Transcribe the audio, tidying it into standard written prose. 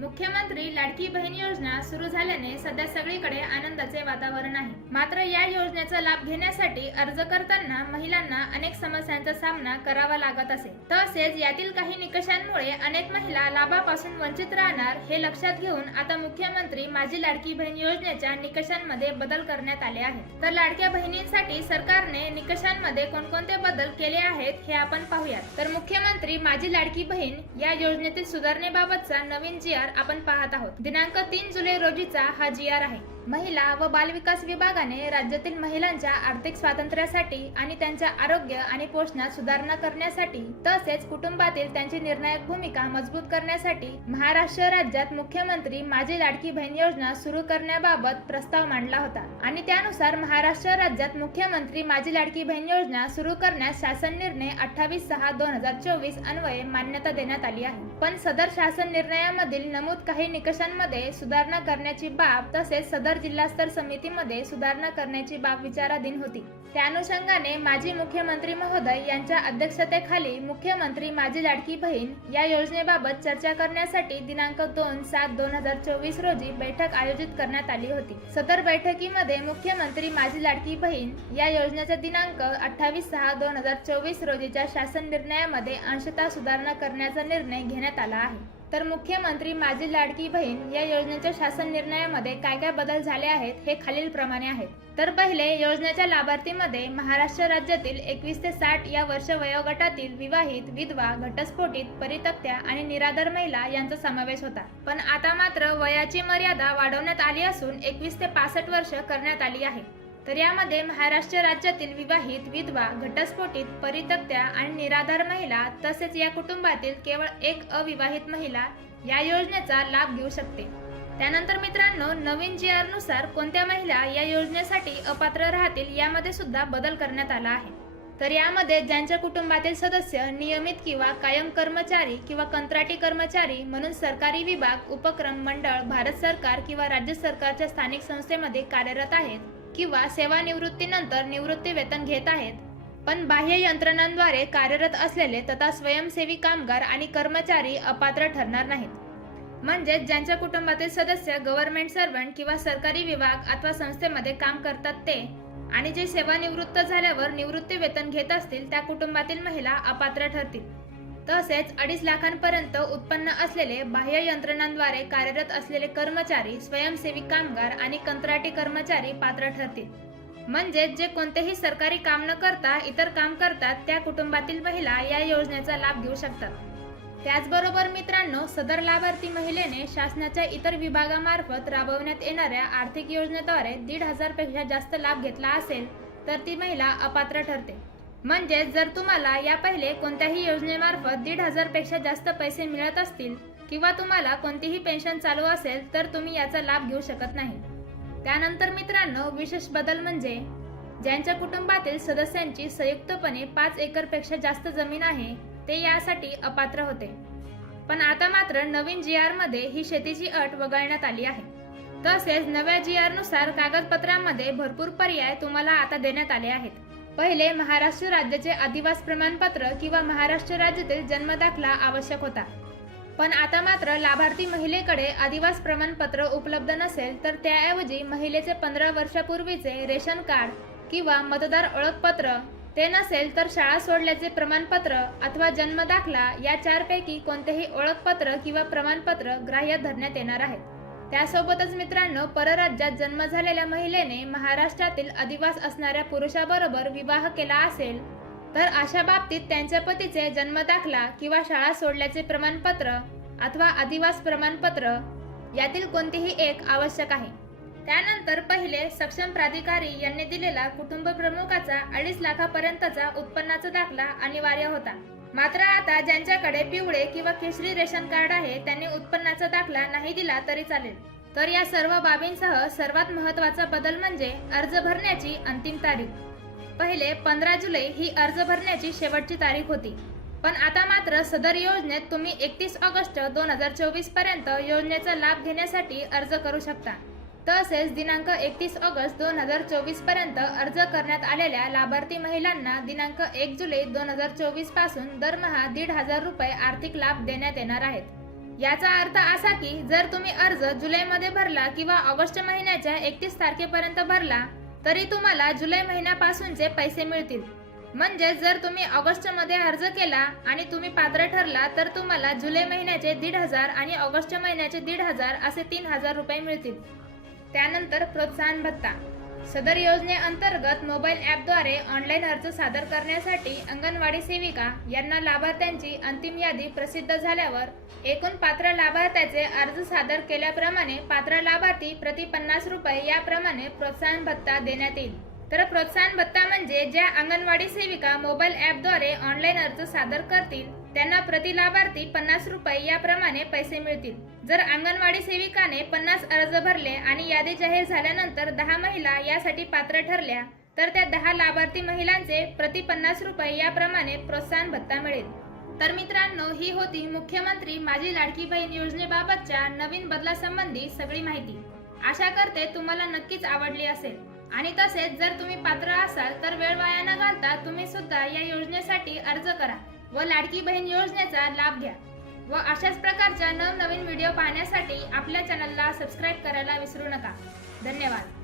मुख्यमंत्री लाडकी बहीण योजना सुरू झाल्याने सध्या सगळीकडे आनंदाचे वातावरण आहे। मात्र या योजनेचा लाभ घेण्यासाठी अर्ज करताना महिलांना अनेक समस्यांचा सामना करावा लागत असे। तसेच यातील काही निकषांमुळे अनेक महिला लाभापासून वंचित राहणार हे लक्षात घेऊन आता मुख्यमंत्री माझी लाडकी बहीण योजनेच्या निकषांमध्ये बदल करण्यात आले आहेत। तर लाडक्या बहिणींसाठी सरकारने निकषांमध्ये कोणकोणते बदल केले आहेत हे आपण पाहूयात। तर मुख्यमंत्री माझी लाडकी बहीण या योजनेतील सुधारणेबाबतचा नवीन जी.आर. आपण पाहत आहोत। दिनांक 3 जुलै रोजीचा हा जी.आर. आहे। महिला व बालविकास विभागाने राज्यातील महिलांच्या आर्थिक स्वातंत्र्यासाठी आणि त्यांच्या आरोग्य आणि पोषणात सुधारणा करण्यासाठी तसेच कुटुंबातील त्यांची निर्णायक भूमिका मजबूत करण्यासाठी महाराष्ट्र राज्यात मुख्यमंत्री माझी लाडकी बहीण योजना सुरू करण्याबाबत प्रस्ताव मांडला होता आणि त्यानुसार महाराष्ट्र राज्यात मुख्यमंत्री माझी लाडकी बहीण योजना सुरू करण्यास शासन निर्णय 28/6/2024 अन्वये मान्यता देण्यात आली आहे। पण सदर शासन निर्णयामधील नमूद काही निकषांमध्ये सुधारणा करण्याची बाब तसेच सदर जिल्हास्तर समितीमध्ये सुधारणा करण्याची बाब विचाराधीन होती। त्या अनुषंगाने माजी मुख्यमंत्री महोदय यांच्या अध्यक्षतेखाली मुख्यमंत्री माझी लाडकी बहीण या योजनेबाबत चर्चा करण्यासाठी दिनांक 2/7/2024 रोजी बैठक आयोजित करण्यात आली होती। सदर बैठकीमध्ये मुख्यमंत्री माझी लाडकी बहीण या योजनेचा दिनांक 28/6/2024 रोजीच्या शासन निर्णयामध्ये अंशतः सुधारणा करण्याचा निर्णय घेण्यात आला आहे। तर मुख्यमंत्री माझी लाडकी बहीण या योजनेच्या शासन निर्णयामध्ये काय काय बदल झाले आहेत हे खालील प्रमाणे आहेत। तर पहिले, योजनेच्या लाभार्थीमध्ये महाराष्ट्र राज्यातील 21 ते 60 या वर्ष वयोगटातील विवाहित, विधवा, घटस्फोटित, परित्यक्त्या आणि निराधार महिला यांचा समावेश होता। पण आता मात्र वयाची मर्यादा वाढवण्यात आली असून 21 ते 65 वर्ष करण्यात आली आहे। तर यामध्ये महाराष्ट्र राज्यातील विवाहित, विधवा, घटस्फोटित, परित्यक्त्या आणि निराधार महिला तसेच या कुटुंबातील केवळ एक अविवाहित महिला या योजनेचा लाभ घेऊ शकते। त्यानंतर मित्रांनो, नवीन जी.आर. नुसार कोणत्या महिला या योजनेसाठी अपात्र राहतील यामध्ये सुद्धा बदल करण्यात आला आहे। तर यामध्ये ज्यांच्या कुटुंबातील सदस्य नियमित किंवा कायम कर्मचारी किंवा कंत्राटी कर्मचारी म्हणून सरकारी विभाग, उपक्रम, मंडळ, भारत सरकार किंवा राज्य सरकारच्या स्थानिक संस्थेमध्ये कार्यरत आहेत किंवा सेवानिवृत्तीनंतर निवृत्ती वेतन घेत आहेत, पण बाह्य यंत्रणांद्वारे कार्यरत असलेले तथा स्वयंसेवी कामगार आणि कर्मचारी अपात्र ठरणार नाहीत। म्हणजे ज्यांच्या कुटुंबातील सदस्य गव्हर्नमेंट सर्वंट किंवा सरकारी विभाग अथवा संस्थेमध्ये काम करतात ते आणि जे सेवानिवृत्त झाल्यावर निवृत्ती वेतन घेत असतील त्या कुटुंबातील महिला अपात्र ठरतील। तसेच 2.5 लाखांपर्यंत उत्पन्न असलेले बाह्य यंत्रणांद्वारे कार्यरत असलेले कर्मचारी, स्वयंसेवी कामगार आणि कंत्राटी कर्मचारी पात्र ठरतील। म्हणजे जे कोणतेही सरकारी काम न करता इतर काम करतात त्या कुटुंबातील महिला या योजनेचा लाभ घेऊ शकतात। त्याचबरोबर मित्रांनो, सदर लाभार्थी महिलेने शासनाच्या इतर विभागामार्फत राबवण्यात येणाऱ्या आर्थिक योजनेद्वारे 1,500 पेक्षा जास्त लाभ घेतला असेल तर ती महिला अपात्र ठरते। म्हणजे जर तुम्हाला या पहिले कोणत्याही योजनेमार्फत 1,500 पेक्षा जास्त पैसे मिळत असतील किंवा तुम्हाला कोणतीही पेन्शन चालू असेल तर तुम्ही याचा लाभ घेऊ शकत नाही। त्यानंतर मित्रांनो, विशेष बदल म्हणजे ज्यांच्या कुटुंबातील सदस्यांची संयुक्तपणे 5 एकरपेक्षा जास्त जमीन आहे ते यासाठी अपात्र होते। पण आता मात्र नवीन जी.आर. मध्ये ही शेतीची अट वगळण्यात आली आहे। तसेच नव्या जी.आर. नुसार कागदपत्रांमध्ये भरपूर पर्याय तुम्हाला आता देण्यात आले आहेत। पहिले, महाराष्ट्र राज्याचे अधिवास प्रमाणपत्र किंवा महाराष्ट्र राज्यातील जन्मदाखला आवश्यक होता, पण आता मात्र लाभार्थी महिलेकडे अधिवास प्रमाणपत्र उपलब्ध नसेल तर त्याऐवजी महिलेचे 15 वर्षापूर्वीचे रेशन कार्ड किंवा मतदार ओळखपत्र, ते नसेल तर शाळा सोडल्याचे प्रमाणपत्र अथवा जन्मदाखला या 4 पैकी कोणतेही ओळखपत्र किंवा प्रमाणपत्र ग्राह्य धरण्यात येणार आहेत। त्यासोबतच मित्रांनो, परराज्यात जन्म झालेल्या महिलेने महाराष्ट्रातील अधिवास असणाऱ्या पुरुषाबरोबर विवाह केला असेल तर अशा बाबतीत त्यांच्या पतीचे जन्मदाखला किंवा शाळा सोडल्याचे प्रमाणपत्र अथवा अधिवास प्रमाणपत्र यातील कोणतेही एक आवश्यक आहे। त्यानंतर पहिले, सक्षम प्राधिकारी यांनी दिलेला कुटुंब प्रमुखाचा 2.5 लाखापर्यंतचा उत्पन्नाचा दाखला अनिवार्य होता। मात्र आता ज्यांच्याकडे पिवळे किंवा केशरी रेशन कार्ड आहे त्यांनी उत्पन्नाचा दाखला नाही दिला तरी चालेल। तर या सर्व बाबींसह सर्वात महत्त्वाचा बदल म्हणजे अर्ज भरण्याची अंतिम तारीख। पहिले 15 जुलै ही अर्ज भरण्याची शेवटची तारीख होती, पण आता मात्र सदर योजनेत तुम्ही 31 ऑगस्ट 2024 पर्यंत योजनेचा लाभ घेण्यासाठी अर्ज करू शकता। तसेच दिनांक 31 ऑगस्ट 2024 पर्यंत अर्ज करण्यात आलेल्या लाभार्थी महिलांना दिनांक 1 जुलै 2024 पासून दरमहा 1,500 रुपये आर्थिक लाभ देण्यात येणार आहेत। याचा अर्थ असा की जर तुम्ही अर्ज जुलैमध्ये भरला किंवा ऑगस्ट महिन्याच्या 31 तारखेपर्यंत भरला तरी तुम्हाला जुलै महिन्यापासूनचे पैसे मिळतील. म्हणजे जर तुम्ही ऑगस्ट मध्ये अर्ज केला आणि तुम्ही पात्र ठरला तर तुम्हाला जुलै महिन्याचे 1,500 आणि ऑगस्ट महिन्याचे 1,500 असे 3,000 रुपये मिळतील. त्यानंतर प्रोत्साहन भत्ता. सदर योजनेअंतर्गत मोबाईल ॲपद्वारे ऑनलाईन अर्ज सादर करण्यासाठी अंगणवाडी सेविका यांना लाभार्थ्यांची अंतिम यादी प्रसिद्ध झाल्यावर एकूण पात्र लाभार्थ्याचे अर्ज सादर केल्याप्रमाणे पात्र लाभार्थी प्रति 50 रुपये याप्रमाणे प्रोत्साहन भत्ता देण्यात येईल. तर प्रोत्साहन भत्ता म्हणजे ज्या अंगणवाडी सेविका मोबाईल ॲपद्वारे ऑनलाईन अर्ज सादर करतील त्यांना प्रति लाभार्थी 50 रुपये याप्रमाणे पैसे मिळतील. जर अंगणवाडी सेविकाने 50 अर्ज भरले आणि यादी जाहीर झाल्यानंतर 10 महिला यासाठी पात्र ठरल्या तर त्या 10 लाभार्थी महिलांचे प्रति 50 रुपये याप्रमाणे प्रोत्साहन भत्ता मिळेल. तर मित्रांनो, ही होती मुख्यमंत्री माझी लाडकी बहीण योजनेबाबतच्या नवीन बदलासंबंधी सगळी माहिती. आशा करते तुम्हाला नक्कीच आवडली असेल. आणि तसेच जर तुम्ही पात्र असाल तर वेळ वाया न घालता तुम्ही सुद्धा या योजनेसाठी अर्ज करा व लाडकी बहीण योजनेचा लाभ घ्या. व अशाच प्रकारच्या नवनवीन व्हिडिओ पाहण्यासाठी आपल्या चॅनलला सबस्क्राईब करायला विसरू नका. धन्यवाद.